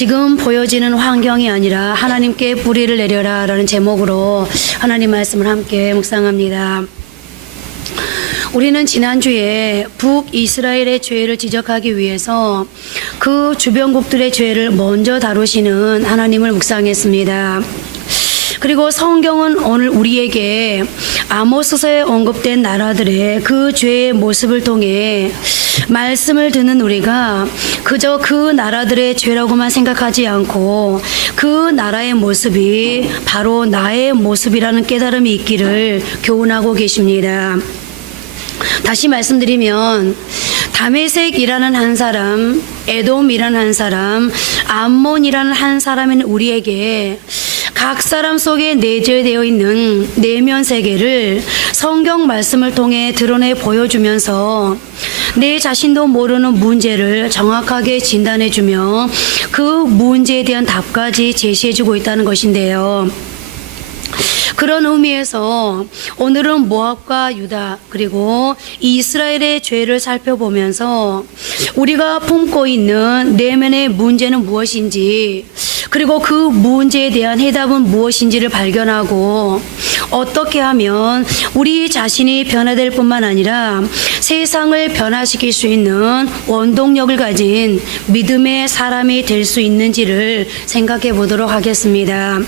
지금 보여지는 환경이 아니라 하나님께 뿌리를 내려라 라는 제목으로 하나님 말씀을 함께 묵상합니다. 우리는 지난주에 북이스라엘의 죄를 지적하기 위해서 그 주변국들의 죄를 먼저 다루시는 하나님을 묵상했습니다. 그리고 성경은 오늘 우리에게 아모스서에 언급된 나라들의 그 죄의 모습을 통해 말씀을 듣는 우리가 그저 그 나라들의 죄라고만 생각하지 않고 그 나라의 모습이 바로 나의 모습이라는 깨달음이 있기를 교훈하고 계십니다. 다시 말씀드리면 다메섹이라는 한 사람, 에돔이라는 한 사람, 암몬이라는 한 사람인 우리에게 각 사람 속에 내재되어 있는 내면 세계를 성경 말씀을 통해 드러내 보여주면서 내 자신도 모르는 문제를 정확하게 진단해주며 그 문제에 대한 답까지 제시해주고 있다는 것인데요. 그런 의미에서 오늘은 모압과 유다 그리고 이스라엘의 죄를 살펴보면서 우리가 품고 있는 내면의 문제는 무엇인지 그리고 그 문제에 대한 해답은 무엇인지를 발견하고 어떻게 하면 우리 자신이 변화될 뿐만 아니라 세상을 변화시킬 수 있는 원동력을 가진 믿음의 사람이 될 수 있는지를 생각해 보도록 하겠습니다.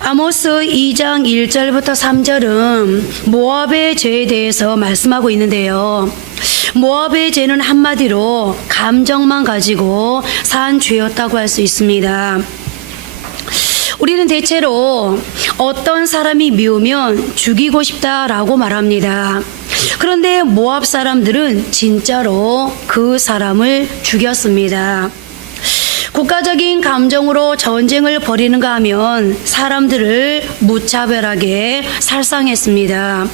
아모스 2장 1절부터 3절은 모압의 죄에 대해서 말씀하고 있는데요. 모압의 죄는 한마디로 감정만 가지고 산 죄였다고 할 수 있습니다. 우리는 대체로 어떤 사람이 미우면 죽이고 싶다라고 말합니다. 그런데 모압 사람들은 진짜로 그 사람을 죽였습니다. 국가적인 감정으로 전쟁을 벌이는가 하면 사람들을 무차별하게 살상했습니다.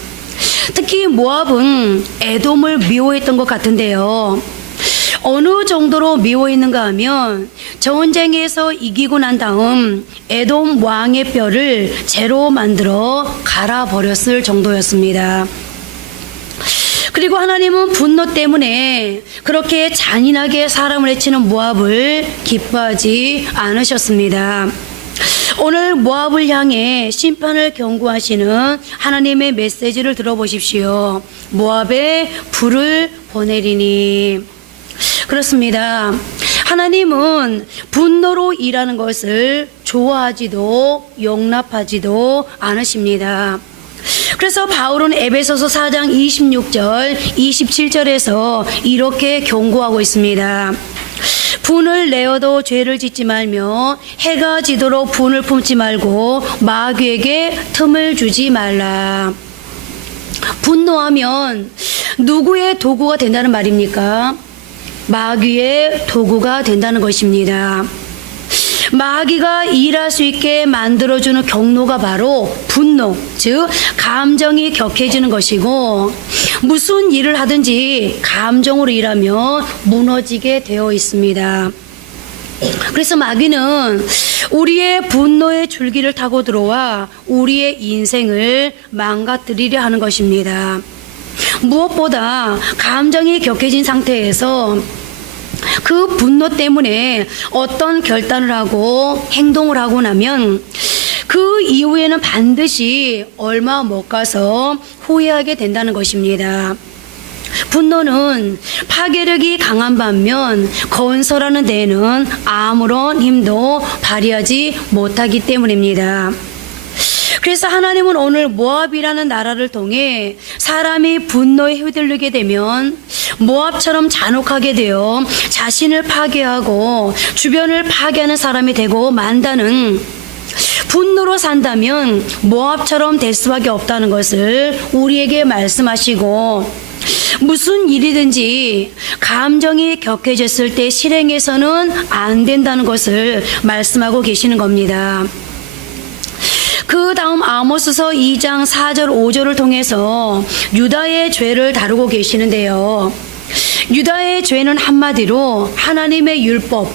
특히 모압은 에돔을 미워했던 것 같은데요. 어느 정도로 미워했는가 하면 전쟁에서 이기고 난 다음 에돔 왕의 뼈를 재로 만들어 갈아버렸을 정도였습니다. 그리고 하나님은 분노 때문에 그렇게 잔인하게 사람을 해치는 모압을 기뻐하지 않으셨습니다. 오늘 모압을 향해 심판을 경고하시는 하나님의 메시지를 들어보십시오. 모압에 불을 보내리니. 그렇습니다. 하나님은 분노로 일하는 것을 좋아하지도 용납하지도 않으십니다. 그래서 바울은 에베소서 4장 26절 27절에서 이렇게 경고하고 있습니다. 분을 내어도 죄를 짓지 말며 해가 지도록 분을 품지 말고 마귀에게 틈을 주지 말라. 분노하면 누구의 도구가 된다는 말입니까? 마귀의 도구가 된다는 것입니다. 마귀가 일할 수 있게 만들어주는 경로가 바로 분노, 즉 감정이 격해지는 것이고 무슨 일을 하든지 감정으로 일하며 무너지게 되어 있습니다. 그래서 마귀는 우리의 분노의 줄기를 타고 들어와 우리의 인생을 망가뜨리려 하는 것입니다. 무엇보다 감정이 격해진 상태에서 그 분노 때문에 어떤 결단을 하고 행동을 하고 나면 그 이후에는 반드시 얼마 못 가서 후회하게 된다는 것입니다. 분노는 파괴력이 강한 반면 건설하는 데에는 아무런 힘도 발휘하지 못하기 때문입니다. 그래서 하나님은 오늘 모압이라는 나라를 통해 사람이 분노에 휘둘리게 되면 모압처럼 잔혹하게 되어 자신을 파괴하고 주변을 파괴하는 사람이 되고 만다는 분노로 산다면 모압처럼 될 수밖에 없다는 것을 우리에게 말씀하시고 무슨 일이든지 감정이 격해졌을 때 실행해서는 안 된다는 것을 말씀하고 계시는 겁니다. 그 다음 아모스서 2장 4절 5절을 통해서 유다의 죄를 다루고 계시는데요. 유다의 죄는 한마디로 하나님의 율법,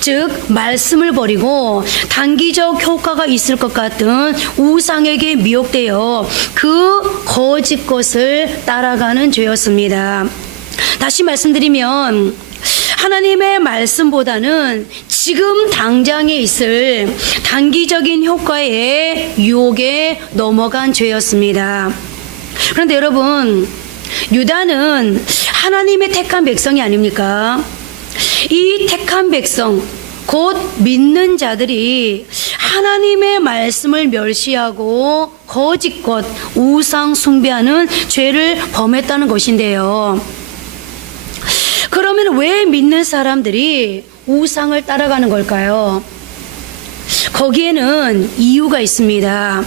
즉 말씀을 버리고 단기적 효과가 있을 것 같은 우상에게 미혹되어 그 거짓 것을 따라가는 죄였습니다. 다시 말씀드리면 하나님의 말씀보다는 지금 당장에 있을 단기적인 효과의 유혹에 넘어간 죄였습니다. 그런데 여러분, 유다는 하나님의 택한 백성이 아닙니까? 이 택한 백성, 곧 믿는 자들이 하나님의 말씀을 멸시하고 거짓것, 우상 숭배하는 죄를 범했다는 것인데요. 그러면 왜 믿는 사람들이 우상을 따라가는 걸까요? 거기에는 이유가 있습니다.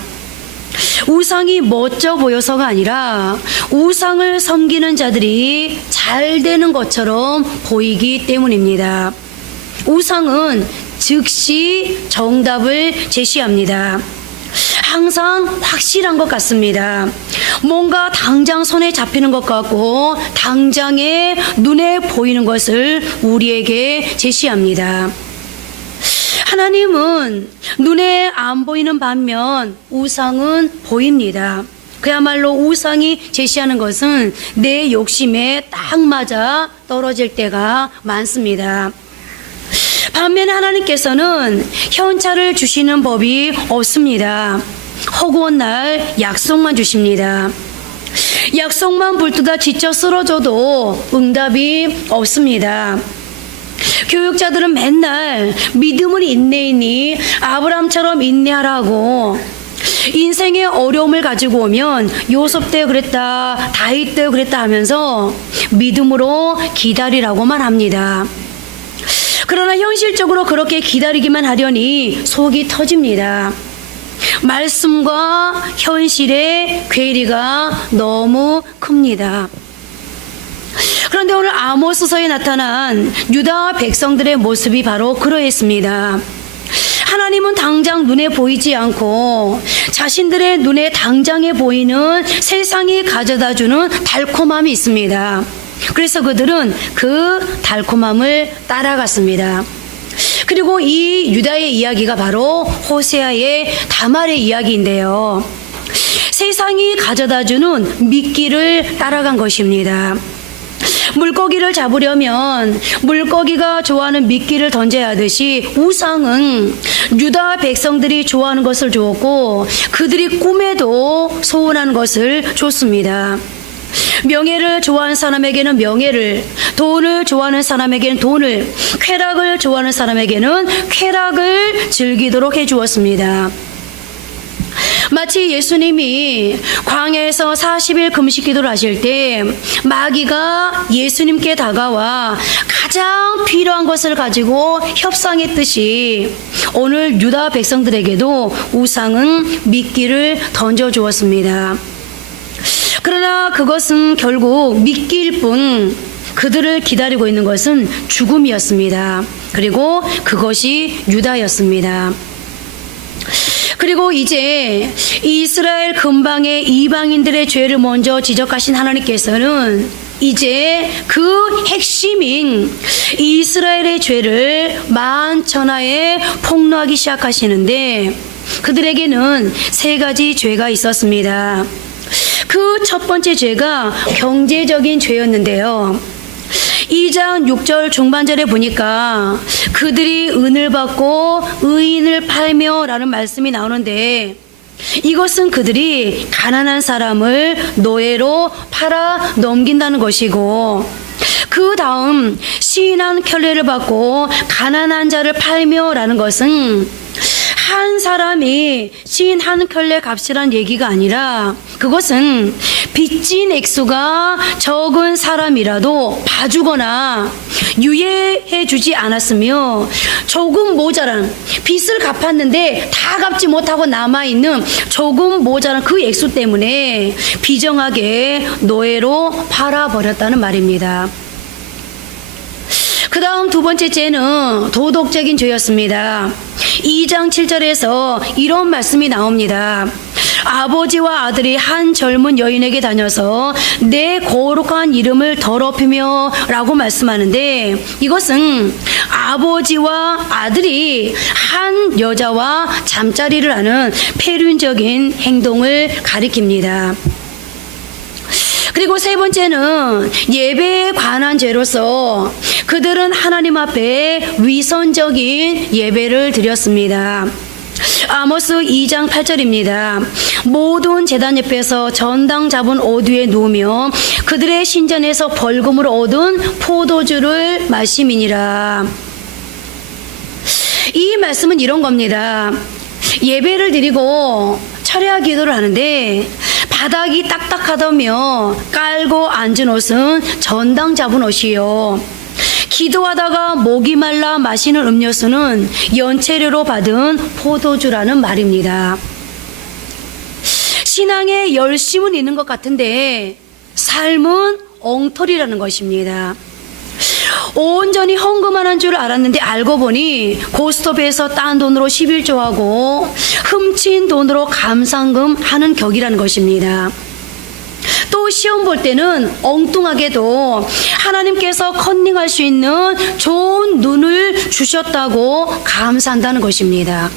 우상이 멋져 보여서가 아니라 우상을 섬기는 자들이 잘 되는 것처럼 보이기 때문입니다. 우상은 즉시 정답을 제시합니다. 항상 확실한 것 같습니다. 뭔가 당장 손에 잡히는 것 같고 당장에 눈에 보이는 것을 우리에게 제시합니다. 하나님은 눈에 안 보이는 반면 우상은 보입니다. 그야말로 우상이 제시하는 것은 내 욕심에 딱 맞아 떨어질 때가 많습니다. 반면에 하나님께서는 현찰을 주시는 법이 없습니다. 허구한 날 약속만 주십니다. 약속만 불투다 지쳐 쓰러져도 응답이 없습니다. 교육자들은 맨날 믿음은 인내이니 아브라함처럼 인내하라고, 인생의 어려움을 가지고 오면 요셉 때 그랬다, 다윗 때 그랬다 하면서 믿음으로 기다리라고만 합니다. 그러나 현실적으로 그렇게 기다리기만 하려니 속이 터집니다. 말씀과 현실의 괴리가 너무 큽니다. 그런데 오늘 아모스서에 나타난 유다 백성들의 모습이 바로 그러했습니다. 하나님은 당장 눈에 보이지 않고 자신들의 눈에 당장에 보이는 세상이 가져다주는 달콤함이 있습니다. 그래서 그들은 그 달콤함을 따라갔습니다. 그리고 이 유다의 이야기가 바로 호세아의 다말의 이야기인데요. 세상이 가져다주는 미끼를 따라간 것입니다. 물고기를 잡으려면 물고기가 좋아하는 미끼를 던져야 하듯이 우상은 유다 백성들이 좋아하는 것을 주었고 그들이 꿈에도 소원하는 것을 줬습니다. 명예를 좋아하는 사람에게는 명예를, 돈을 좋아하는 사람에게는 돈을, 쾌락을 좋아하는 사람에게는 쾌락을 즐기도록 해주었습니다. 마치 예수님이 광야에서 40일 금식 기도를 하실 때 마귀가 예수님께 다가와 가장 필요한 것을 가지고 협상했듯이 오늘 유다 백성들에게도 우상은 미끼를 던져주었습니다. 그러나 그것은 결국 미끼일 뿐 그들을 기다리고 있는 것은 죽음이었습니다. 그리고 그것이 유다였습니다. 그리고 이제 이스라엘 근방의 이방인들의 죄를 먼저 지적하신 하나님께서는 이제 그 핵심인 이스라엘의 죄를 만천하에 폭로하기 시작하시는데 그들에게는 세 가지 죄가 있었습니다. 그 첫 번째 죄가 경제적인 죄였는데요. 2장 6절 중반절에 보니까 그들이 은을 받고 의인을 팔며 라는 말씀이 나오는데 이것은 그들이 가난한 사람을 노예로 팔아 넘긴다는 것이고 그 다음 시인한 켤레를 받고 가난한 자를 팔며 라는 것은 한 사람이 시인 한 켤레 값이란 얘기가 아니라 그것은 빚진 액수가 적은 사람이라도 봐주거나 유예해 주지 않았으며 조금 모자란 빚을 갚았는데 다 갚지 못하고 남아있는 조금 모자란 그 액수 때문에 비정하게 노예로 팔아버렸다는 말입니다. 그 다음 두 번째 죄는 도덕적인 죄였습니다. 2장 7절에서 이런 말씀이 나옵니다. 아버지와 아들이 한 젊은 여인에게 다녀서 내 거룩한 이름을 더럽히며 라고 말씀하는데 이것은 아버지와 아들이 한 여자와 잠자리를 하는 폐륜적인 행동을 가리킵니다. 그리고 세 번째는 예배에 관한 죄로서 그들은 하나님 앞에 위선적인 예배를 드렸습니다. 아모스 2장 8절입니다. 모든 제단 옆에서 전당 잡은 옷 위에 누우며 그들의 신전에서 벌금으로 얻은 포도주를 마심이니라. 이 말씀은 이런 겁니다. 예배를 드리고 철야 기도를 하는데 바닥이 딱딱하다며 깔고 앉은 옷은 전당 잡은 옷이요, 기도하다가 목이 말라 마시는 음료수는 연체료로 받은 포도주라는 말입니다. 신앙에 열심은 있는 것 같은데 삶은 엉터리라는 것입니다. 온전히 헌금하는 줄 알았는데 알고 보니 고스톱에서 딴 돈으로 11조하고 훔친 돈으로 감상금 하는 격이라는 것입니다. 또 시험 볼 때는 엉뚱하게도 하나님께서 컨닝할 수 있는 좋은 눈을 주셨다고 감사한다는 것입니다.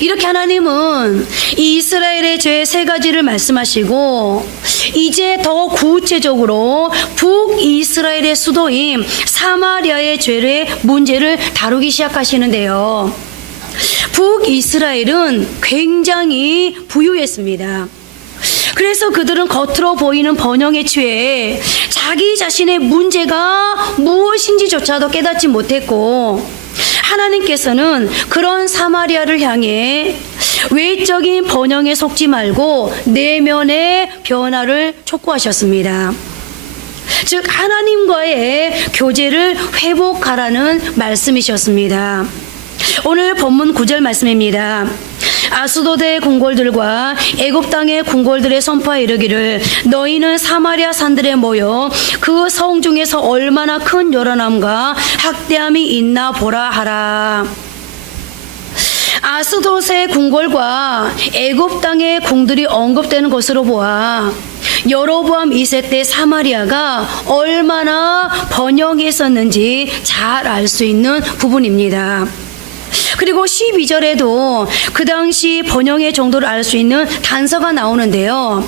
이렇게 하나님은 이스라엘의 죄 세 가지를 말씀하시고 이제 더 구체적으로 북이스라엘의 수도인 사마리아의 죄의 문제를 다루기 시작하시는데요. 북이스라엘은 굉장히 부유했습니다. 그래서 그들은 겉으로 보이는 번영에 취해 자기 자신의 문제가 무엇인지조차도 깨닫지 못했고, 하나님께서는 그런 사마리아를 향해 외적인 번영에 속지 말고 내면의 변화를 촉구하셨습니다. 즉 하나님과의 교제를 회복하라는 말씀이셨습니다. 오늘 본문 9절 말씀입니다. 아스도드의 궁궐들과 애굽 땅의 궁궐들의 선포에 이르기를 너희는 사마리아 산들에 모여 그 성 중에서 얼마나 큰 요란함과 학대함이 있나 보라 하라. 아스도드의 궁궐과 애굽 땅의 궁들이 언급되는 것으로 보아 여로보암 2세 때 사마리아가 얼마나 번영했었는지 잘 알 수 있는 부분입니다. 그리고 12절에도 그 당시 번영의 정도를 알 수 있는 단서가 나오는데요.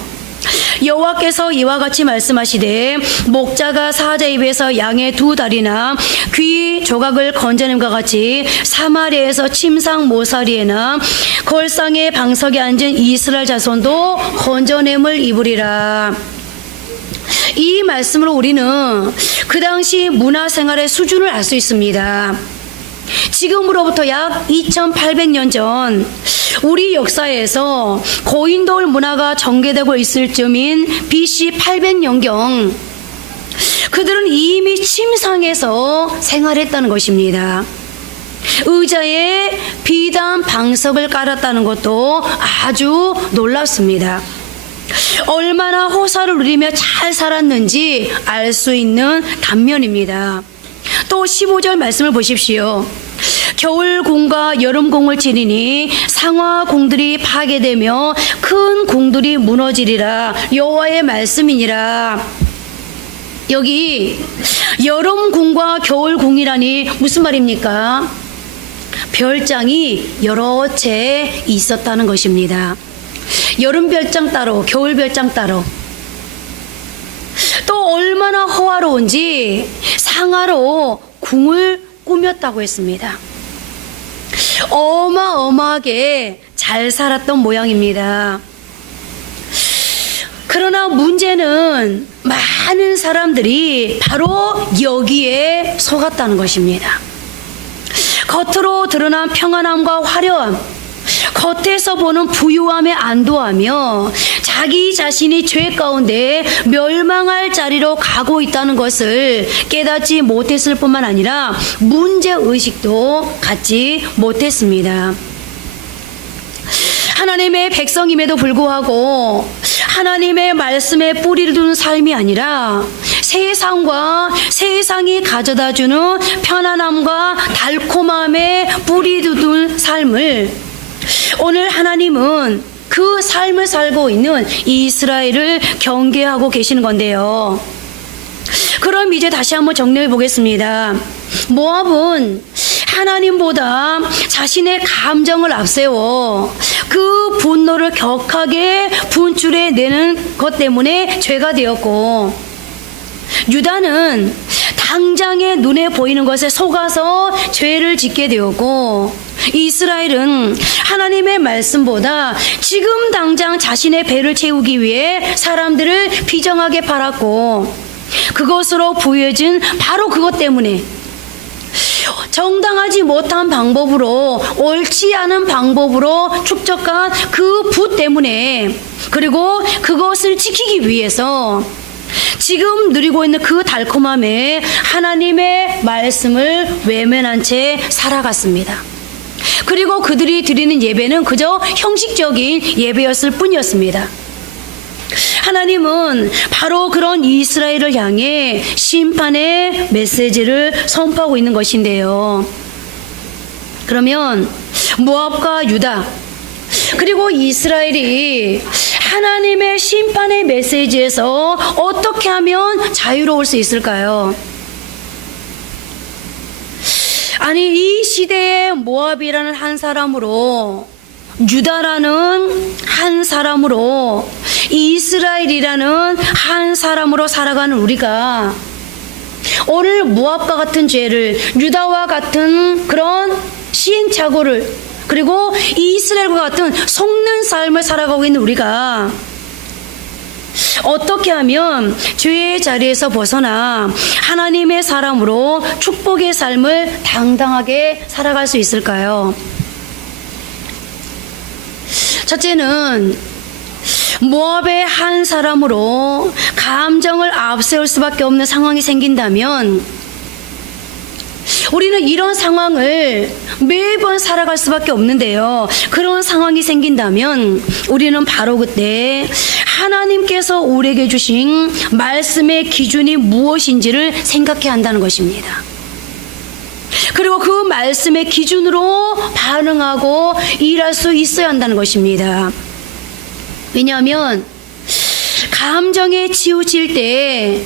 여호와께서 이와 같이 말씀하시되 목자가 사자 입에서 양의 두 다리나 귀 조각을 건져냄과 같이 사마리아에서 침상 모서리에나 걸상의 방석에 앉은 이스라엘 자손도 건져냄을 입으리라. 이 말씀으로 우리는 그 당시 문화생활의 수준을 알 수 있습니다. 지금으로부터 약 2800년 전 우리 역사에서 고인돌 문화가 전개되고 있을 즈음인 BC 800년경 그들은 이미 침상에서 생활했다는 것입니다. 의자에 비단 방석을 깔았다는 것도 아주 놀랍습니다. 얼마나 호사를 누리며 잘 살았는지 알 수 있는 단면입니다. 또 15절 말씀을 보십시오. 겨울궁과 여름궁을 지니니 상하궁들이 파괴되며 큰 궁들이 무너지리라. 여호와의 말씀이니라. 여기 여름궁과 겨울궁이라니 무슨 말입니까? 별장이 여러 채 있었다는 것입니다. 여름 별장 따로, 겨울 별장 따로. 또 얼마나 호화로운지 상하로 궁을 꾸몄다고 했습니다. 어마어마하게 잘 살았던 모양입니다. 그러나 문제는 많은 사람들이 바로 여기에 속았다는 것입니다. 겉으로 드러난 평안함과 화려함, 겉에서 보는 부유함에 안도하며 자기 자신이 죄 가운데 멸망할 자리로 가고 있다는 것을 깨닫지 못했을 뿐만 아니라 문제의식도 갖지 못했습니다. 하나님의 백성임에도 불구하고 하나님의 말씀에 뿌리를 두는 삶이 아니라 세상과 세상이 가져다주는 편안함과 달콤함에 뿌리 두는 삶을, 오늘 하나님은 그 삶을 살고 있는 이스라엘을 경계하고 계시는 건데요. 그럼 이제 다시 한번 정리해 보겠습니다. 모압은 하나님보다 자신의 감정을 앞세워 그 분노를 격하게 분출해내는 것 때문에 죄가 되었고, 유다는 당장의 눈에 보이는 것에 속아서 죄를 짓게 되었고, 이스라엘은 하나님의 말씀보다 지금 당장 자신의 배를 채우기 위해 사람들을 비정하게 팔았고, 그것으로 부여진 바로 그것 때문에 정당하지 못한 방법으로, 옳지 않은 방법으로 축적한 그 부 때문에, 그리고 그것을 지키기 위해서 지금 누리고 있는 그 달콤함에 하나님의 말씀을 외면한 채 살아갔습니다. 그리고 그들이 드리는 예배는 그저 형식적인 예배였을 뿐이었습니다. 하나님은 바로 그런 이스라엘을 향해 심판의 메시지를 선포하고 있는 것인데요. 그러면 모압과 유다, 그리고 이스라엘이 하나님의 심판의 메시지에서 어떻게 하면 자유로울 수 있을까요? 아니, 이 시대의 모압이라는 한 사람으로, 유다라는 한 사람으로, 이스라엘이라는 한 사람으로 살아가는 우리가 오늘 모압과 같은 죄를, 유다와 같은 그런 시행착오를, 그리고 이스라엘과 같은 속는 삶을 살아가고 있는 우리가 어떻게 하면 죄의 자리에서 벗어나 하나님의 사람으로 축복의 삶을 당당하게 살아갈 수 있을까요? 첫째는 모압의 한 사람으로 감정을 앞세울 수밖에 없는 상황이 생긴다면, 우리는 이런 상황을 매번 살아갈 수밖에 없는데요. 그런 상황이 생긴다면 우리는 바로 그때 하나님께서 우리에게 주신 말씀의 기준이 무엇인지를 생각해야 한다는 것입니다. 그리고 그 말씀의 기준으로 반응하고 일할 수 있어야 한다는 것입니다. 왜냐하면 감정에 치우칠 때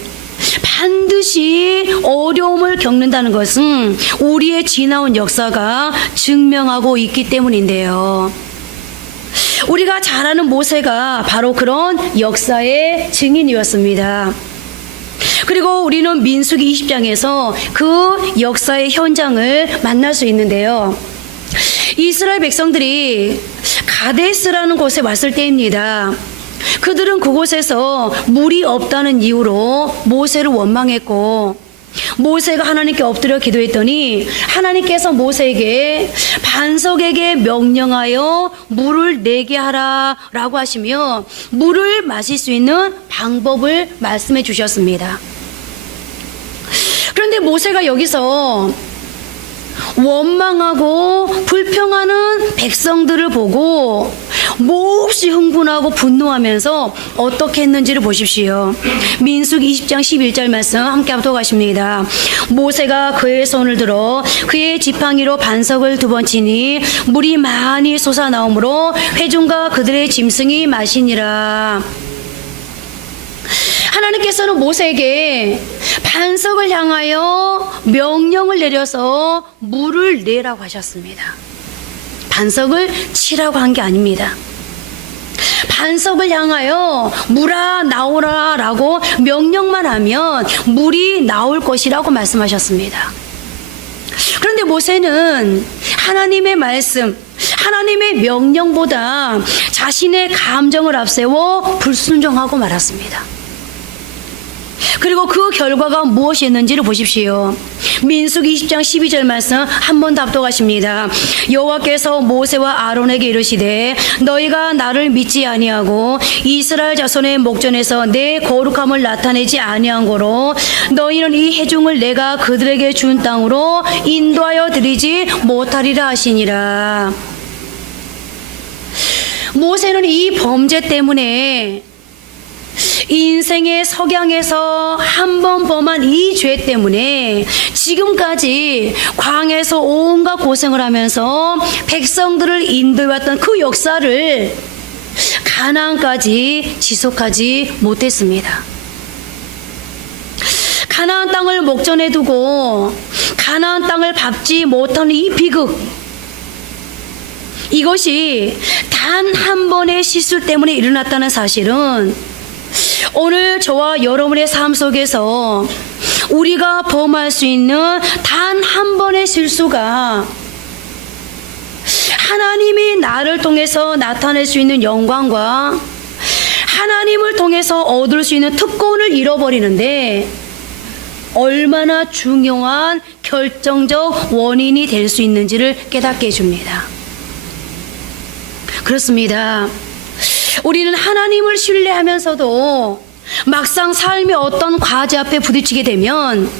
반드시 어려움을 겪는다는 것은 우리의 지나온 역사가 증명하고 있기 때문인데요. 우리가 잘 아는 모세가 바로 그런 역사의 증인이었습니다. 그리고 우리는 민수기 20장에서 그 역사의 현장을 만날 수 있는데요. 이스라엘 백성들이 가데스라는 곳에 왔을 때입니다. 그들은 그곳에서 물이 없다는 이유로 모세를 원망했고, 모세가 하나님께 엎드려 기도했더니 하나님께서 모세에게 반석에게 명령하여 물을 내게 하라라고 하시며 물을 마실 수 있는 방법을 말씀해 주셨습니다. 그런데 모세가 여기서 원망하고 불평하는 백성들을 보고 몹시 흥분하고 분노하면서 어떻게 했는지를 보십시오. 민수기 20장 11절 말씀 함께 합독하십니다. 모세가 그의 손을 들어 그의 지팡이로 반석을 2번 치니 물이 많이 솟아나오므로 회중과 그들의 짐승이 마시니라. 하나님께서는 모세에게 반석을 향하여 명령을 내려서 물을 내라고 하셨습니다. 반석을 치라고 한 게 아닙니다. 반석을 향하여 물아 나오라 라고 명령만 하면 물이 나올 것이라고 말씀하셨습니다. 그런데 모세는 하나님의 말씀, 하나님의 명령보다 자신의 감정을 앞세워 불순종하고 말았습니다. 그리고 그 결과가 무엇이었는지를 보십시오. 민수기 20장 12절 말씀 한 번 더 합독하십니다. 여호와께서 모세와 아론에게 이르시되 너희가 나를 믿지 아니하고 이스라엘 자손의 목전에서 내 거룩함을 나타내지 아니한 거로 너희는 이 회중을 내가 그들에게 준 땅으로 인도하여 드리지 못하리라 하시니라. 모세는 이 범죄 때문에 인생의 석양에서 한 번 범한 이 죄 때문에 지금까지 광야에서 온갖 고생을 하면서 백성들을 인도해왔던 그 역사를 가나안까지 지속하지 못했습니다. 가나안 땅을 목전에 두고 가나안 땅을 밟지 못하는 이 비극, 이것이 단 한 번의 실수 때문에 일어났다는 사실은 오늘 저와 여러분의 삶 속에서 우리가 범할 수 있는 단 한 번의 실수가 하나님이 나를 통해서 나타낼 수 있는 영광과 하나님을 통해서 얻을 수 있는 특권을 잃어버리는데 얼마나 중요한 결정적 원인이 될 수 있는지를 깨닫게 해줍니다. 그렇습니다. 우리는 하나님을 신뢰하면서도 막상 삶의 어떤 과제 앞에 부딪히게 되면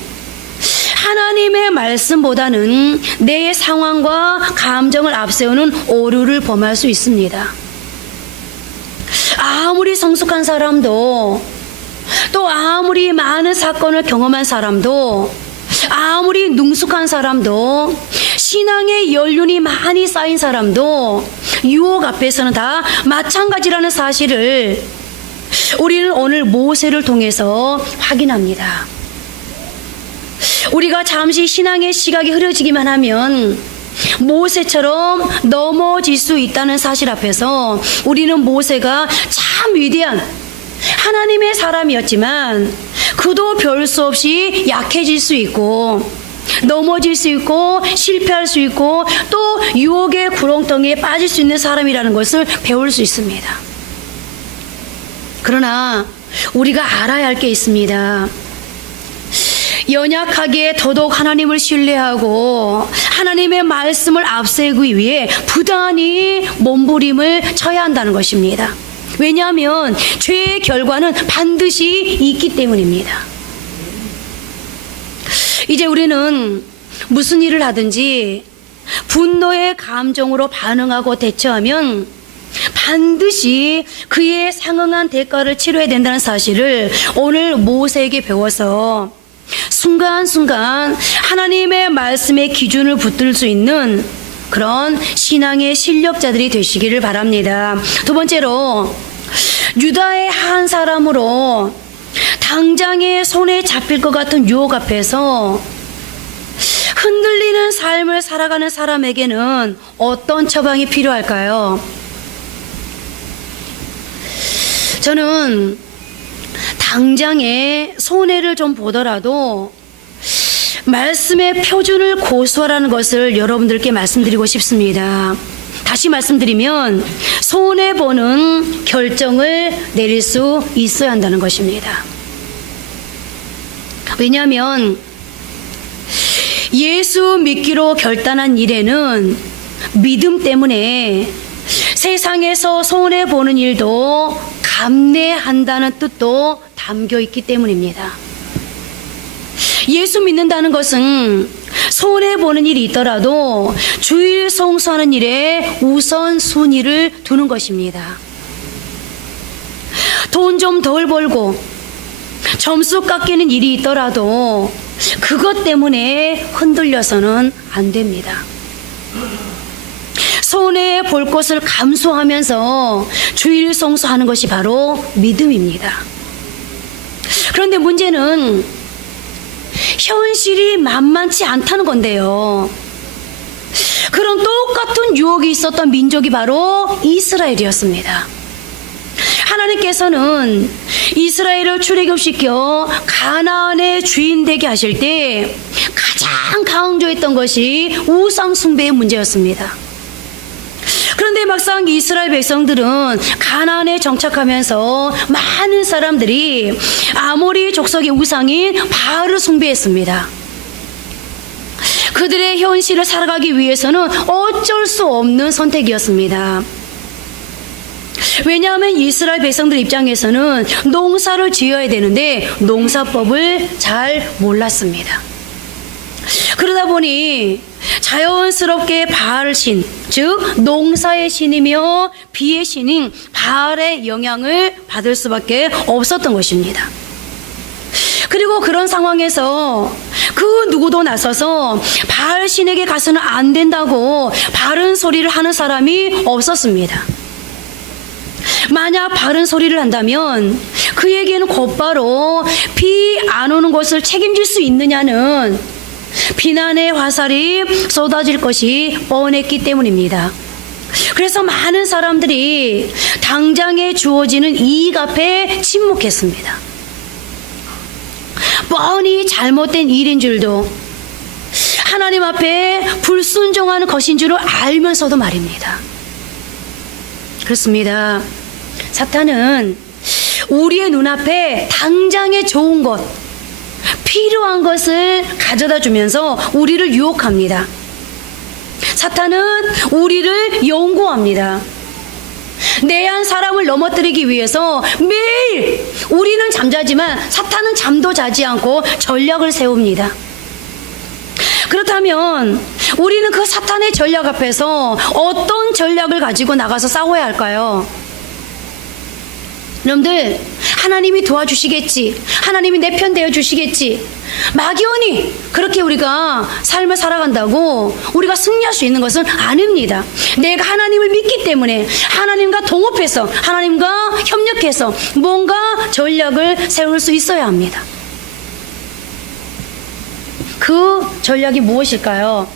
하나님의 말씀보다는 내 상황과 감정을 앞세우는 오류를 범할 수 있습니다. 아무리 성숙한 사람도, 또 아무리 많은 사건을 경험한 사람도, 아무리 능숙한 사람도, 신앙의 연륜이 많이 쌓인 사람도 유혹 앞에서는 다 마찬가지라는 사실을 우리는 오늘 모세를 통해서 확인합니다. 우리가 잠시 신앙의 시각이 흐려지기만 하면 모세처럼 넘어질 수 있다는 사실 앞에서 우리는 모세가 참 위대한 하나님의 사람이었지만 그도 별 수 없이 약해질 수 있고 넘어질 수 있고 실패할 수 있고 또 유혹의 구렁텅이에 빠질 수 있는 사람이라는 것을 배울 수 있습니다. 그러나 우리가 알아야 할 게 있습니다. 연약하게 더더욱 하나님을 신뢰하고 하나님의 말씀을 앞세우기 위해 부단히 몸부림을 쳐야 한다는 것입니다. 왜냐하면 죄의 결과는 반드시 있기 때문입니다. 이제 우리는 무슨 일을 하든지 분노의 감정으로 반응하고 대처하면 반드시 그에 상응한 대가를 치러야 된다는 사실을 오늘 모세에게 배워서 순간순간 하나님의 말씀의 기준을 붙들 수 있는 그런 신앙의 실력자들이 되시기를 바랍니다. 두 번째로, 유다의 한 사람으로 당장에 손에 잡힐 것 같은 유혹 앞에서 흔들리는 삶을 살아가는 사람에게는 어떤 처방이 필요할까요? 저는 당장에 손해를 좀 보더라도 말씀의 표준을 고수하라는 것을 여러분들께 말씀드리고 싶습니다. 다시 말씀드리면 손해보는 결정을 내릴 수 있어야 한다는 것입니다. 왜냐하면 예수 믿기로 결단한 일에는 믿음 때문에 세상에서 손해보는 일도 감내한다는 뜻도 담겨 있기 때문입니다. 예수 믿는다는 것은 손해보는 일이 있더라도 주일 성수하는 일에 우선순위를 두는 것입니다. 돈 좀 덜 벌고 점수 깎이는 일이 있더라도 그것 때문에 흔들려서는 안 됩니다. 손해 볼 것을 감수하면서 주일 성수하는 것이 바로 믿음입니다. 그런데 문제는 현실이 만만치 않다는 건데요. 그런 똑같은 유혹이 있었던 민족이 바로 이스라엘이었습니다. 하나님께서는 이스라엘을 출애굽시켜 가나안의 주인 되게 하실 때 가장 강조했던 것이 우상 숭배의 문제였습니다. 그런데 막상 이스라엘 백성들은 가나안에 정착하면서 많은 사람들이 아모리 족속의 우상인 바알을 숭배했습니다. 그들의 현실을 살아가기 위해서는 어쩔 수 없는 선택이었습니다. 왜냐하면 이스라엘 백성들 입장에서는 농사를 지어야 되는데 농사법을 잘 몰랐습니다. 그러다 보니 자연스럽게 바알 신, 즉 농사의 신이며 비의 신인 바알의 영향을 받을 수밖에 없었던 것입니다. 그리고 그런 상황에서 그 누구도 나서서 바알 신에게 가서는 안 된다고 바른 소리를 하는 사람이 없었습니다. 만약 바른 소리를 한다면 그에게는 곧바로 비 안 오는 것을 책임질 수 있느냐는 비난의 화살이 쏟아질 것이 뻔했기 때문입니다. 그래서 많은 사람들이 당장에 주어지는 이익 앞에 침묵했습니다. 뻔히 잘못된 일인 줄도, 하나님 앞에 불순종하는 것인 줄을 알면서도 말입니다. 그렇습니다. 사탄은 우리의 눈앞에 당장에 좋은 것, 필요한 것을 가져다 주면서 우리를 유혹합니다. 사탄은 우리를 연구합니다. 내한 사람을 넘어뜨리기 위해서 매일 우리는 잠자지만 사탄은 잠도 자지 않고 전략을 세웁니다. 그렇다면 우리는 그 사탄의 전략 앞에서 어떤 전략을 가지고 나가서 싸워야 할까요? 여러분들, 하나님이 도와주시겠지, 하나님이 내 편 되어 주시겠지, 막연히 그렇게 우리가 삶을 살아간다고 우리가 승리할 수 있는 것은 아닙니다. 내가 하나님을 믿기 때문에 하나님과 동업해서, 하나님과 협력해서 뭔가 전략을 세울 수 있어야 합니다. 그 전략이 무엇일까요?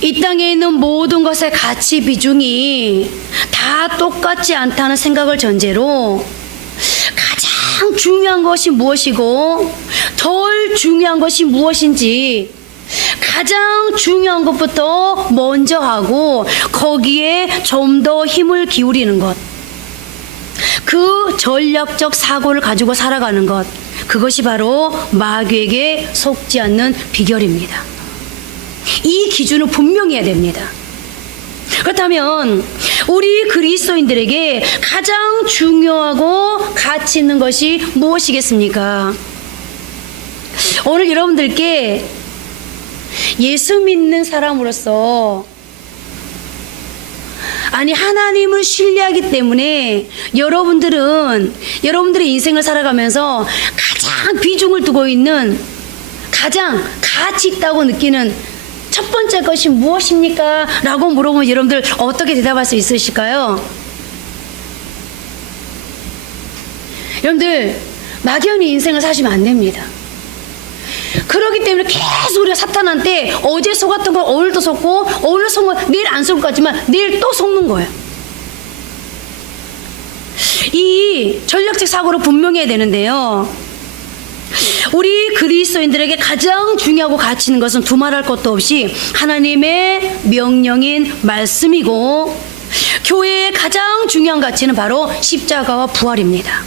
이 땅에 있는 모든 것의 가치 비중이 다 똑같지 않다는 생각을 전제로 가장 중요한 것이 무엇이고 덜 중요한 것이 무엇인지 가장 중요한 것부터 먼저 하고 거기에 좀 더 힘을 기울이는 것, 그 전략적 사고를 가지고 살아가는 것, 그것이 바로 마귀에게 속지 않는 비결입니다. 이 기준은 분명히 해야 됩니다. 그렇다면 우리 그리스도인들에게 가장 중요하고 가치 있는 것이 무엇이겠습니까? 오늘 여러분들께 예수 믿는 사람으로서, 아니 하나님을 신뢰하기 때문에 여러분들의 인생을 살아가면서 가장 비중을 두고 있는, 가장 가치 있다고 느끼는 첫 번째 것이 무엇입니까? 라고 물어보면 여러분들 어떻게 대답할 수 있으실까요? 여러분들, 막연히 인생을 사시면 안 됩니다. 그렇기 때문에 계속 우리가 사탄한테 어제 속았던 걸 오늘도 속고, 오늘 속은 걸 내일 안 속을 것 같지만 내일 또 속는 거예요. 이 전략적 사고를 분명히 해야 되는데요, 우리 그리스도인들에게 가장 중요하고 가치 있는 것은 두말할 것도 없이 하나님의 명령인 말씀이고, 교회의 가장 중요한 가치는 바로 십자가와 부활입니다.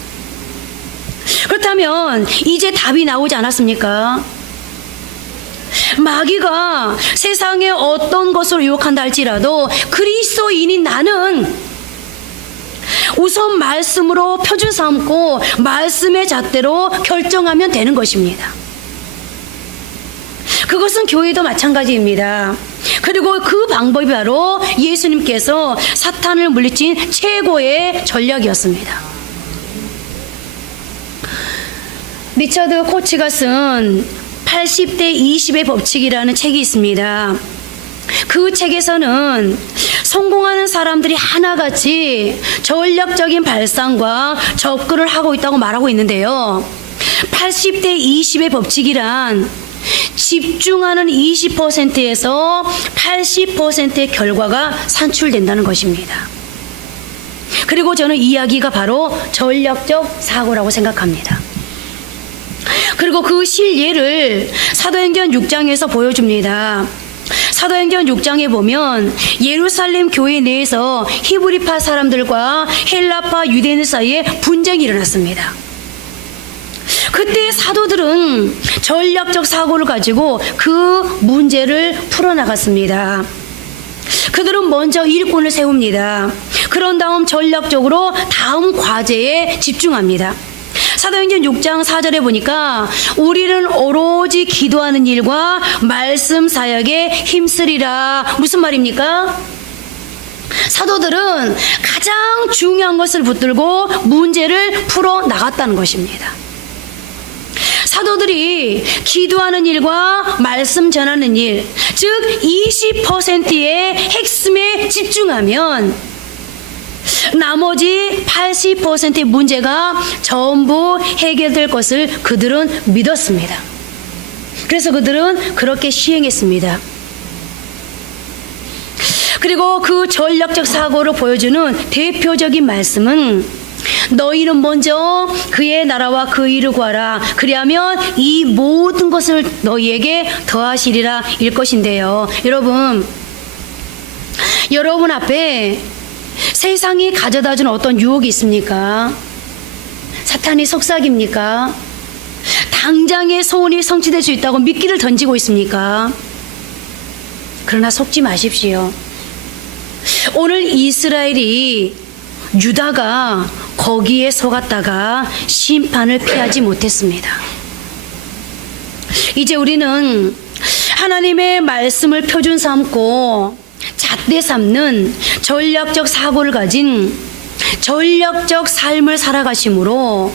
그렇다면 이제 답이 나오지 않았습니까? 마귀가 세상에 어떤 것으로 유혹한다 할지라도 그리스도인인 나는 우선 말씀으로 표준 삼고 말씀의 잣대로 결정하면 되는 것입니다. 그것은 교회도 마찬가지입니다. 그리고 그 방법이 바로 예수님께서 사탄을 물리친 최고의 전략이었습니다. 리처드 코치가 쓴 80대 20의 법칙이라는 책이 있습니다. 그 책에서는 성공하는 사람들이 하나같이 전략적인 발상과 접근을 하고 있다고 말하고 있는데요, 80대 20의 법칙이란 집중하는 20%에서 80%의 결과가 산출된다는 것입니다. 그리고 저는 이 이야기가 바로 전략적 사고라고 생각합니다. 그리고 그 실예를 사도행전 6장에서 보여줍니다. 사도행전 6장에 보면 예루살렘 교회 내에서 히브리파 사람들과 헬라파 유대인들 사이에 분쟁이 일어났습니다. 그때 사도들은 전략적 사고를 가지고 그 문제를 풀어나갔습니다. 그들은 먼저 일꾼을 세웁니다. 그런 다음 전략적으로 다음 과제에 집중합니다. 사도행전 6장 4절에 보니까 우리는 오로지 기도하는 일과 말씀 사역에 힘쓰리라. 무슨 말입니까? 사도들은 가장 중요한 것을 붙들고 문제를 풀어 나갔다는 것입니다. 사도들이 기도하는 일과 말씀 전하는 일, 즉 20%의 핵심에 집중하면 나머지 80%의 문제가 전부 해결될 것을 그들은 믿었습니다. 그래서 그들은 그렇게 시행했습니다. 그리고 그 전략적 사고를 보여주는 대표적인 말씀은 너희는 먼저 그의 나라와 그 일을 구하라. 그리하면 이 모든 것을 너희에게 더하시리라 일 것인데요. 여러분 앞에 세상이 가져다준 어떤 유혹이 있습니까? 사탄이 속삭입니까? 당장의 소원이 성취될 수 있다고 미끼를 던지고 있습니까? 그러나 속지 마십시오. 오늘 이스라엘이 유다가 거기에 속았다가 심판을 피하지 못했습니다. 이제 우리는 하나님의 말씀을 표준 삼고 잣대 삼는 전략적 사고를 가진 전략적 삶을 살아가심으로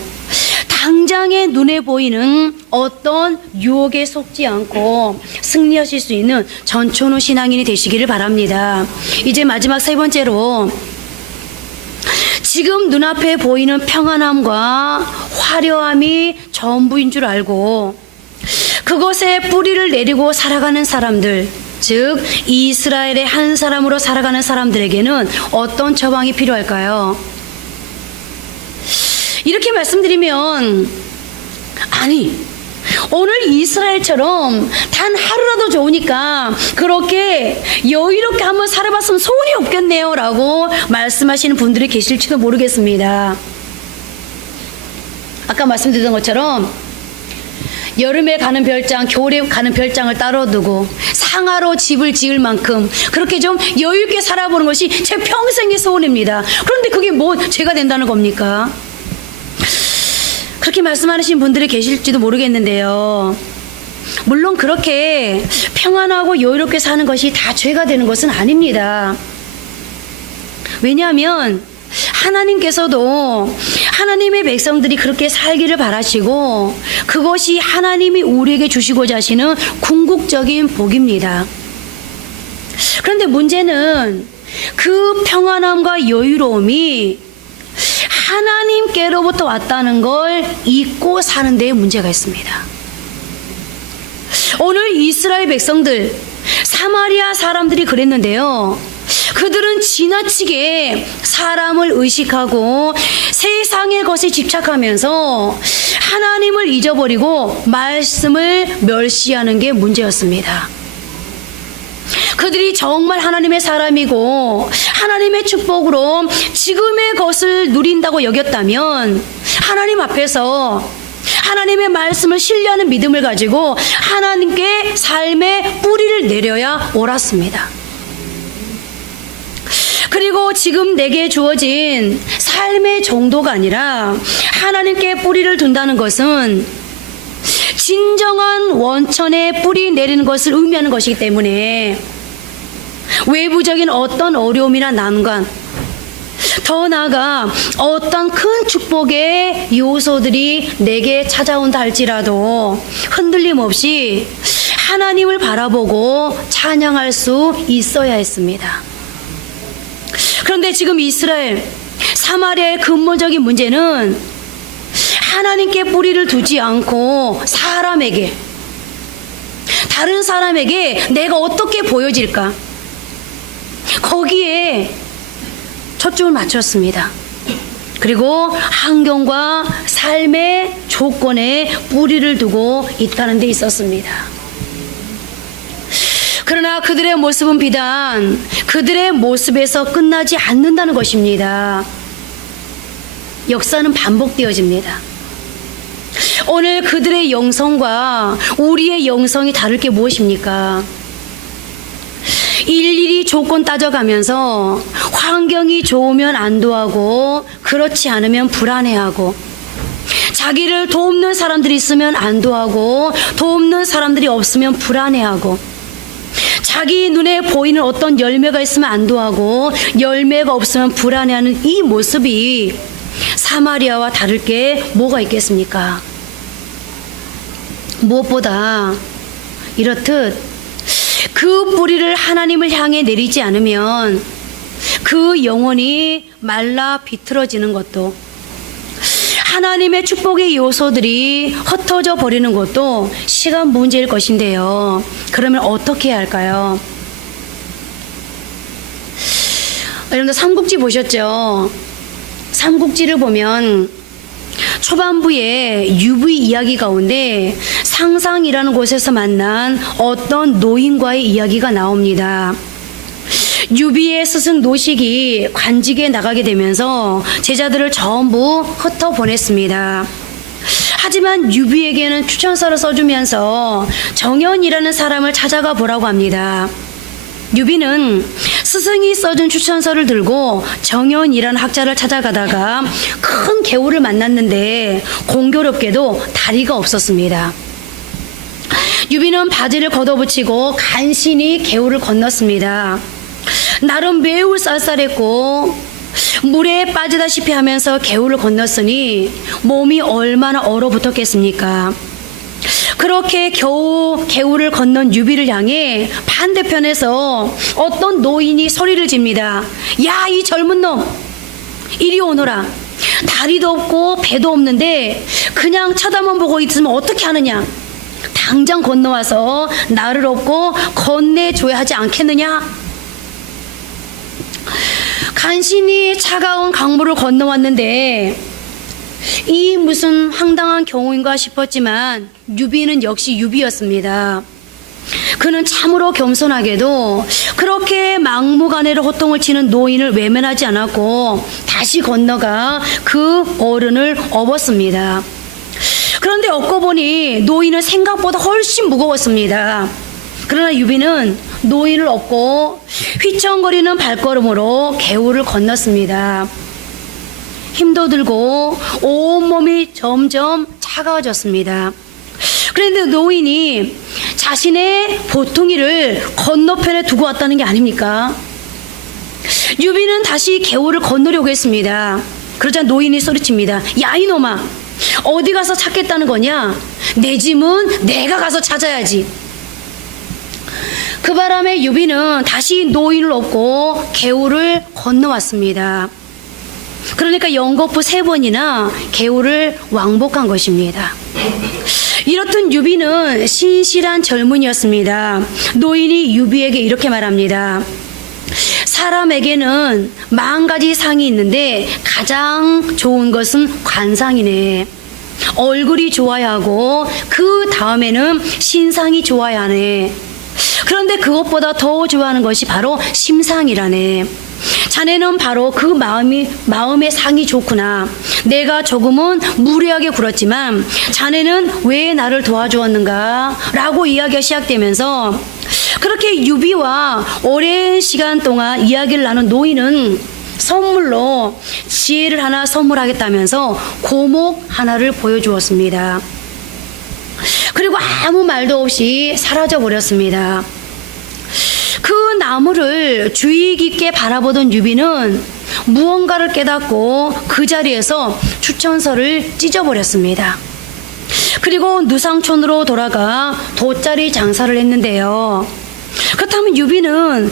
당장의 눈에 보이는 어떤 유혹에 속지 않고 승리하실 수 있는 전천후 신앙인이 되시기를 바랍니다. 이제 마지막 세 번째로, 지금 눈앞에 보이는 평안함과 화려함이 전부인 줄 알고 그것에 뿌리를 내리고 살아가는 사람들, 즉 이스라엘의 한 사람으로 살아가는 사람들에게는 어떤 처방이 필요할까요? 이렇게 말씀드리면, 아니 오늘 이스라엘처럼 단 하루라도 좋으니까 그렇게 여유롭게 한번 살아봤으면 소원이 없겠네요 라고 말씀하시는 분들이 계실지도 모르겠습니다. 아까 말씀드렸던 것처럼 여름에 가는 별장, 겨울에 가는 별장을 따로 두고 상하로 집을 지을 만큼 그렇게 좀 여유있게 살아보는 것이 제 평생의 소원입니다. 그런데 그게 뭐 죄가 된다는 겁니까? 그렇게 말씀하시는 분들이 계실지도 모르겠는데요. 물론 그렇게 평안하고 여유롭게 사는 것이 다 죄가 되는 것은 아닙니다. 왜냐하면 하나님께서도 하나님의 백성들이 그렇게 살기를 바라시고 그것이 하나님이 우리에게 주시고자 하시는 궁극적인 복입니다. 그런데 문제는 그 평안함과 여유로움이 하나님께로부터 왔다는 걸 잊고 사는 데에 문제가 있습니다. 오늘 이스라엘 백성들, 사마리아 사람들이 그랬는데요. 그들은 지나치게 사람을 의식하고 세상의 것에 집착하면서 하나님을 잊어버리고 말씀을 멸시하는 게 문제였습니다. 그들이 정말 하나님의 사람이고 하나님의 축복으로 지금의 것을 누린다고 여겼다면 하나님 앞에서 하나님의 말씀을 신뢰하는 믿음을 가지고 하나님께 삶의 뿌리를 내려야 옳았습니다. 그리고 지금 내게 주어진 삶의 정도가 아니라 하나님께 뿌리를 둔다는 것은 진정한 원천에 뿌리 내리는 것을 의미하는 것이기 때문에 외부적인 어떤 어려움이나 난관, 더 나아가 어떤 큰 축복의 요소들이 내게 찾아온다 할지라도 흔들림 없이 하나님을 바라보고 찬양할 수 있어야 했습니다. 그런데 지금 이스라엘, 사마리아의 근본적인 문제는 하나님께 뿌리를 두지 않고 사람에게, 다른 사람에게 내가 어떻게 보여질까, 거기에 초점을 맞췄습니다. 그리고 환경과 삶의 조건에 뿌리를 두고 있다는 데 있었습니다. 그러나 그들의 모습은 비단 그들의 모습에서 끝나지 않는다는 것입니다. 역사는 반복되어집니다. 오늘 그들의 영성과 우리의 영성이 다를 게 무엇입니까? 일일이 조건 따져가면서 환경이 좋으면 안도하고 그렇지 않으면 불안해하고, 자기를 돕는 사람들이 있으면 안도하고 돕는 사람들이 없으면 불안해하고, 자기 눈에 보이는 어떤 열매가 있으면 안도하고 열매가 없으면 불안해하는 이 모습이 사마리아와 다를 게 뭐가 있겠습니까? 무엇보다 이렇듯 그 뿌리를 하나님을 향해 내리지 않으면 그 영혼이 말라 비틀어지는 것도, 하나님의 축복의 요소들이 흩어져 버리는 것도 시간 문제일 것인데요. 그러면 어떻게 해야 할까요? 여러분들 삼국지 보셨죠? 삼국지를 보면 초반부에 유비 이야기 가운데 상상이라는 곳에서 만난 어떤 노인과의 이야기가 나옵니다. 유비의 스승 노식이 관직에 나가게 되면서 제자들을 전부 흩어보냈습니다. 하지만 유비에게는 추천서를 써주면서 정연이라는 사람을 찾아가 보라고 합니다. 유비는 스승이 써준 추천서를 들고 정연이라는 학자를 찾아가다가 큰 개울을 만났는데 공교롭게도 다리가 없었습니다. 유비는 바지를 걷어붙이고 간신히 개울을 건넜습니다. 나름 매우 쌀쌀했고 물에 빠지다시피 하면서 개울을 건넜으니 몸이 얼마나 얼어붙었겠습니까? 그렇게 겨우 개울을 건넌 유비를 향해 반대편에서 어떤 노인이 소리를 집니다. 야, 이 젊은 놈, 이리 오너라. 다리도 없고 배도 없는데 그냥 쳐다만 보고 있으면 어떻게 하느냐? 당장 건너와서 나를 업고 건네줘야 하지 않겠느냐? 간신히 차가운 강물을 건너왔는데 이 무슨 황당한 경우인가 싶었지만 유비는 역시 유비였습니다. 그는 참으로 겸손하게도 그렇게 막무가내로 호통을 치는 노인을 외면하지 않았고 다시 건너가 그 어른을 업었습니다. 그런데 업고 보니 노인은 생각보다 훨씬 무거웠습니다. 그러나 유비는 노인을 업고 휘청거리는 발걸음으로 개울을 건넜습니다. 힘도 들고 온몸이 점점 차가워졌습니다. 그런데 노인이 자신의 보통이를 건너편에 두고 왔다는 게 아닙니까? 유비는 다시 개울을 건너려고 했습니다. 그러자 노인이 소리칩니다. 야, 이놈아, 어디 가서 찾겠다는 거냐? 내 짐은 내가 가서 찾아야지. 그 바람에 유비는 다시 노인을 업고 개울을 건너왔습니다. 그러니까 연거푸 3번이나 개울을 왕복한 것입니다. 이렇듯 유비는 신실한 젊은이였습니다. 노인이 유비에게 이렇게 말합니다. 사람에게는 10,000가지 상이 있는데 가장 좋은 것은 관상이네. 얼굴이 좋아야 하고 그 다음에는 신상이 좋아야 하네. 그런데 그것보다 더 좋아하는 것이 바로 심상이라네. 자네는 바로 그 마음의 상이 좋구나. 내가 조금은 무례하게 굴었지만 자네는 왜 나를 도와주었는가? 라고 이야기가 시작되면서 그렇게 유비와 오랜 시간 동안 이야기를 나눈 노인은 선물로 지혜를 하나 선물하겠다면서 고목 하나를 보여주었습니다. 그리고 아무 말도 없이 사라져 버렸습니다. 그 나무를 주의 깊게 바라보던 유비는 무언가를 깨닫고 그 자리에서 추천서를 찢어버렸습니다. 그리고 누상촌으로 돌아가 돗자리 장사를 했는데요. 그렇다면 유비는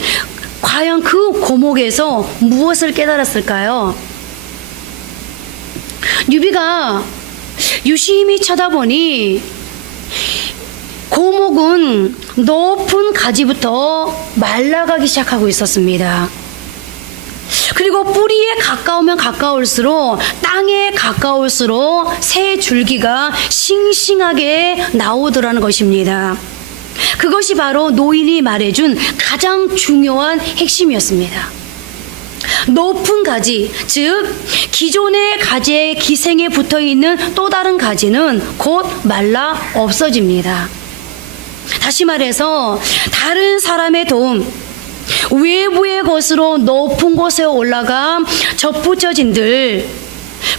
과연 그 고목에서 무엇을 깨달았을까요? 유비가 유심히 쳐다보니 고목은 높은 가지부터 말라가기 시작하고 있었습니다. 그리고 뿌리에 가까우면 가까울수록 땅에 가까울수록 새 줄기가 싱싱하게 나오더라는 것입니다. 그것이 바로 노인이 말해준 가장 중요한 핵심이었습니다. 높은 가지, 즉 기존의 가지에 기생에 붙어있는 또 다른 가지는 곧 말라 없어집니다. 다시 말해서 다른 사람의 도움, 외부의 것으로 높은 곳에 올라가 접붙여진들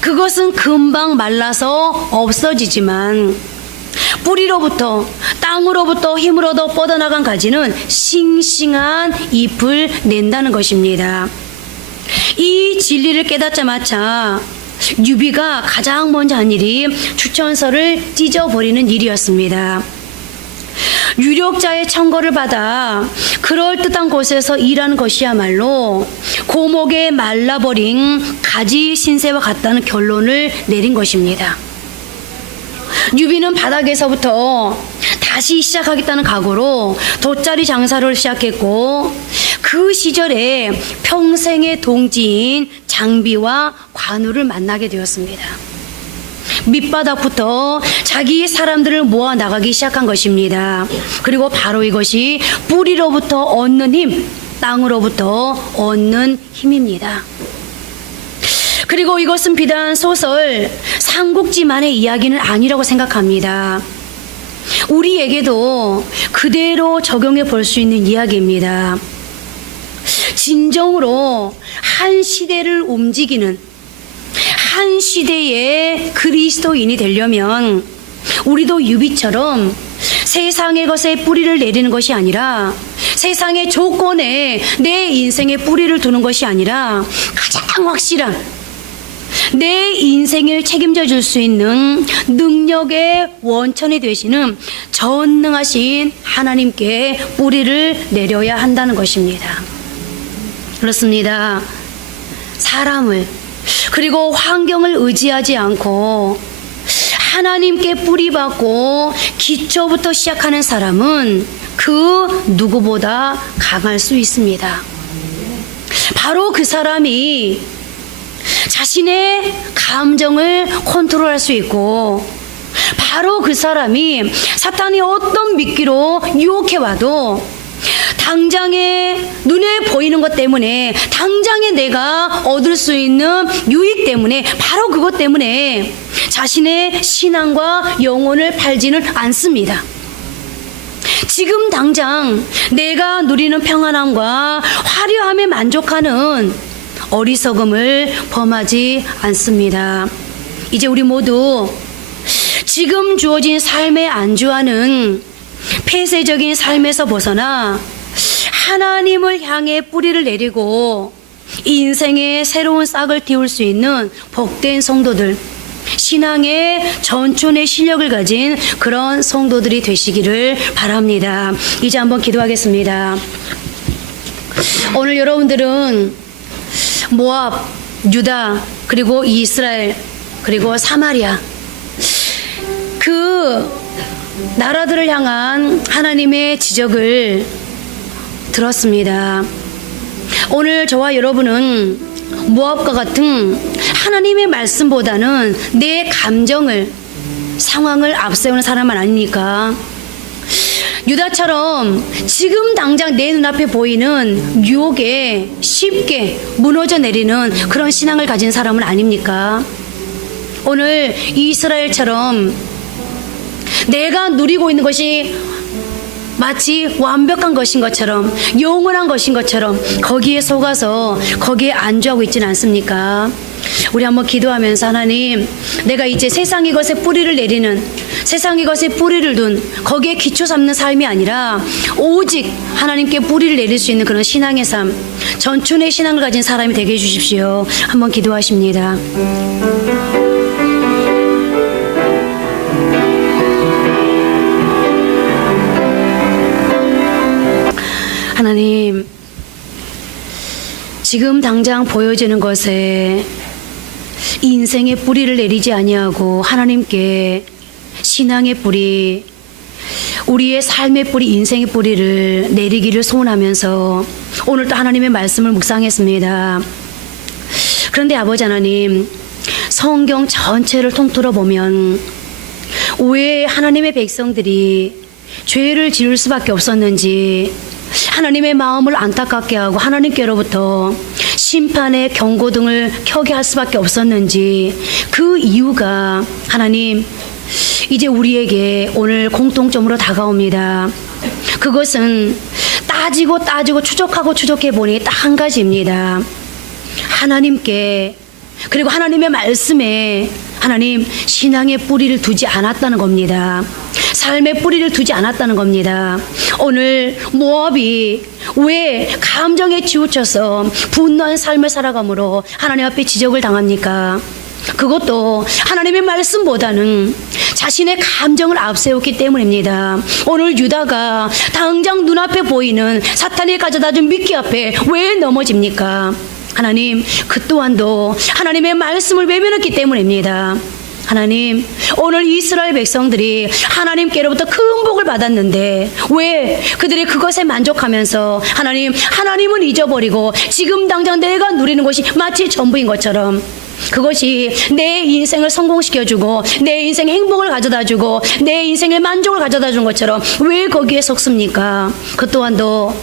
그것은 금방 말라서 없어지지만 뿌리로부터 땅으로부터 힘을 얻어 뻗어나간 가지는 싱싱한 잎을 낸다는 것입니다. 이 진리를 깨닫자마자 유비가 가장 먼저 한 일이 추천서를 찢어버리는 일이었습니다. 유력자의 청거를 받아 그럴듯한 곳에서 일하는 것이야말로 고목에 말라버린 가지 신세와 같다는 결론을 내린 것입니다. 유비는 바닥에서부터 다시 시작하겠다는 각오로 돗자리 장사를 시작했고, 그 시절에 평생의 동지인 장비와 관우를 만나게 되었습니다. 밑바닥부터 자기 사람들을 모아 나가기 시작한 것입니다. 그리고 바로 이것이 뿌리로부터 얻는 힘, 땅으로부터 얻는 힘입니다. 그리고 이것은 비단 소설 삼국지만의 이야기는 아니라고 생각합니다. 우리에게도 그대로 적용해 볼 수 있는 이야기입니다. 진정으로 한 시대를 움직이는 한 시대의 그리스도인이 되려면 우리도 유비처럼 세상의 것에 뿌리를 내리는 것이 아니라, 세상의 조건에 내 인생의 뿌리를 두는 것이 아니라, 가장 확실한 내 인생을 책임져 줄 수 있는 능력의 원천이 되시는 전능하신 하나님께 뿌리를 내려야 한다는 것입니다. 그렇습니다. 사람을 그리고 환경을 의지하지 않고 하나님께 뿌리받고 기초부터 시작하는 사람은 그 누구보다 강할 수 있습니다. 바로 그 사람이 자신의 감정을 컨트롤할 수 있고, 바로 그 사람이 사탄이 어떤 미끼로 유혹해와도 당장에 눈에 보이는 것 때문에, 당장에 내가 얻을 수 있는 유익 때문에, 바로 그것 때문에 자신의 신앙과 영혼을 팔지는 않습니다. 지금 당장 내가 누리는 평안함과 화려함에 만족하는 어리석음을 범하지 않습니다. 이제 우리 모두 지금 주어진 삶에 안주하는 폐쇄적인 삶에서 벗어나 하나님을 향해 뿌리를 내리고 인생의 새로운 싹을 틔울 수 있는 복된 성도들, 신앙의 전춘의 실력을 가진 그런 성도들이 되시기를 바랍니다. 이제 한번 기도하겠습니다. 오늘 여러분들은 모압, 유다, 그리고 이스라엘, 그리고 사마리아, 그 나라들을 향한 하나님의 지적을 들었습니다. 오늘 저와 여러분은 모압과 같은 하나님의 말씀보다는 내 감정을, 상황을 앞세우는 사람은 아닙니까? 유다처럼 지금 당장 내 눈앞에 보이는 유혹에 쉽게 무너져 내리는 그런 신앙을 가진 사람은 아닙니까? 오늘 이스라엘처럼 내가 누리고 있는 것이 마치 완벽한 것인 것처럼, 영원한 것인 것처럼 거기에 속아서 거기에 안주하고 있지는 않습니까? 우리 한번 기도하면서, 하나님, 내가 이제 세상의 것에 뿌리를 내리는, 세상의 것에 뿌리를 둔, 거기에 기초 삼는 삶이 아니라 오직 하나님께 뿌리를 내릴 수 있는 그런 신앙의 삶, 전춘의 신앙을 가진 사람이 되게 해주십시오. 한번 기도하십니다. 하나님, 지금 당장 보여지는 것에 인생의 뿌리를 내리지 아니하고 하나님께 신앙의 뿌리, 우리의 삶의 뿌리, 인생의 뿌리를 내리기를 소원하면서 오늘 또 하나님의 말씀을 묵상했습니다. 그런데 아버지 하나님, 성경 전체를 통틀어 보면 왜 하나님의 백성들이 죄를 지을 수밖에 없었는지, 하나님의 마음을 안타깝게 하고 하나님께로부터 심판의 경고등을 켜게 할 수밖에 없었는지, 그 이유가 하나님 이제 우리에게 오늘 공통점으로 다가옵니다. 그것은 따지고 추적해 보니 딱 한 가지입니다. 하나님께, 그리고 하나님의 말씀에 하나님 신앙의 뿌리를 두지 않았다는 겁니다. 삶의 뿌리를 두지 않았다는 겁니다. 오늘 모압이 왜 감정에 치우쳐서 분노한 삶을 살아감으로 하나님 앞에 지적을 당합니까? 그것도 하나님의 말씀보다는 자신의 감정을 앞세웠기 때문입니다. 오늘 유다가 당장 눈앞에 보이는 사탄이 가져다준 미끼 앞에 왜 넘어집니까? 하나님, 그 또한도 하나님의 말씀을 외면했기 때문입니다. 하나님, 오늘 이스라엘 백성들이 하나님께로부터 큰 복을 받았는데 왜 그들이 그것에 만족하면서 하나님은 잊어버리고 지금 당장 내가 누리는 것이 마치 전부인 것처럼, 그것이 내 인생을 성공시켜주고 내 인생의 행복을 가져다주고 내 인생의 만족을 가져다준 것처럼 왜 거기에 속습니까? 그 또한도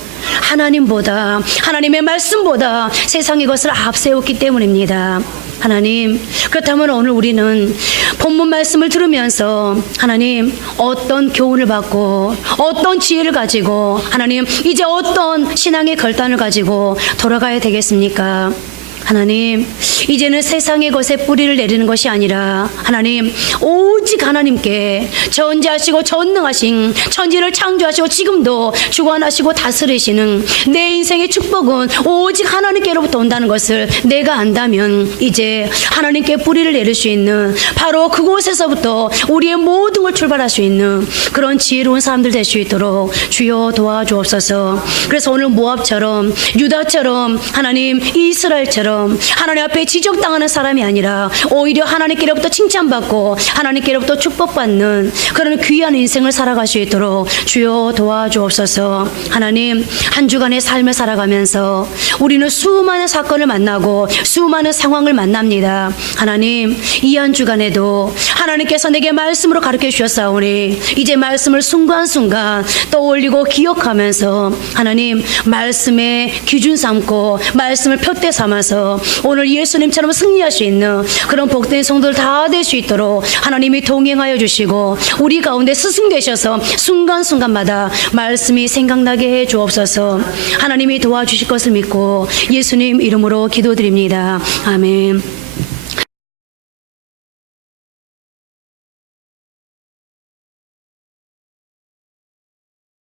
하나님보다, 하나님의 말씀보다 세상의 것을 앞세웠기 때문입니다. 하나님, 그렇다면 오늘 우리는 본문 말씀을 들으면서 하나님, 어떤 교훈을 받고 어떤 지혜를 가지고 하나님, 이제 어떤 신앙의 결단을 가지고 돌아가야 되겠습니까? 하나님, 이제는 세상의 것에 뿌리를 내리는 것이 아니라 하나님, 오직 하나님께 전지하시고 전능하신 천지를 창조하시고 지금도 주관하시고 다스리시는 내 인생의 축복은 오직 하나님께로부터 온다는 것을 내가 안다면 이제 하나님께 뿌리를 내릴 수 있는, 바로 그곳에서부터 우리의 모든 걸 출발할 수 있는 그런 지혜로운 사람들 될 수 있도록 주여 도와주옵소서. 그래서 오늘 모압처럼, 유다처럼, 하나님 이스라엘처럼 하나님 앞에 지적당하는 사람이 아니라 오히려 하나님께로부터 칭찬받고 하나님께로부터 축복받는 그런 귀한 인생을 살아갈 수 있도록 주여 도와주옵소서. 하나님, 한 주간의 삶을 살아가면서 우리는 수많은 사건을 만나고 수많은 상황을 만납니다. 하나님, 이 한 주간에도 하나님께서 내게 말씀으로 가르쳐 주셨사오니 이제 말씀을 순간순간 떠올리고 기억하면서 하나님, 말씀의 기준 삼고 말씀을 표대 삼아서 오늘 예수님처럼 승리할 수 있는 그런 복된 성도들 다 될 수 있도록 하나님이 동행하여 주시고 우리 가운데 스승 되셔서 순간순간마다 말씀이 생각나게 해 주옵소서. 하나님이 도와주실 것을 믿고 예수님 이름으로 기도드립니다. 아멘.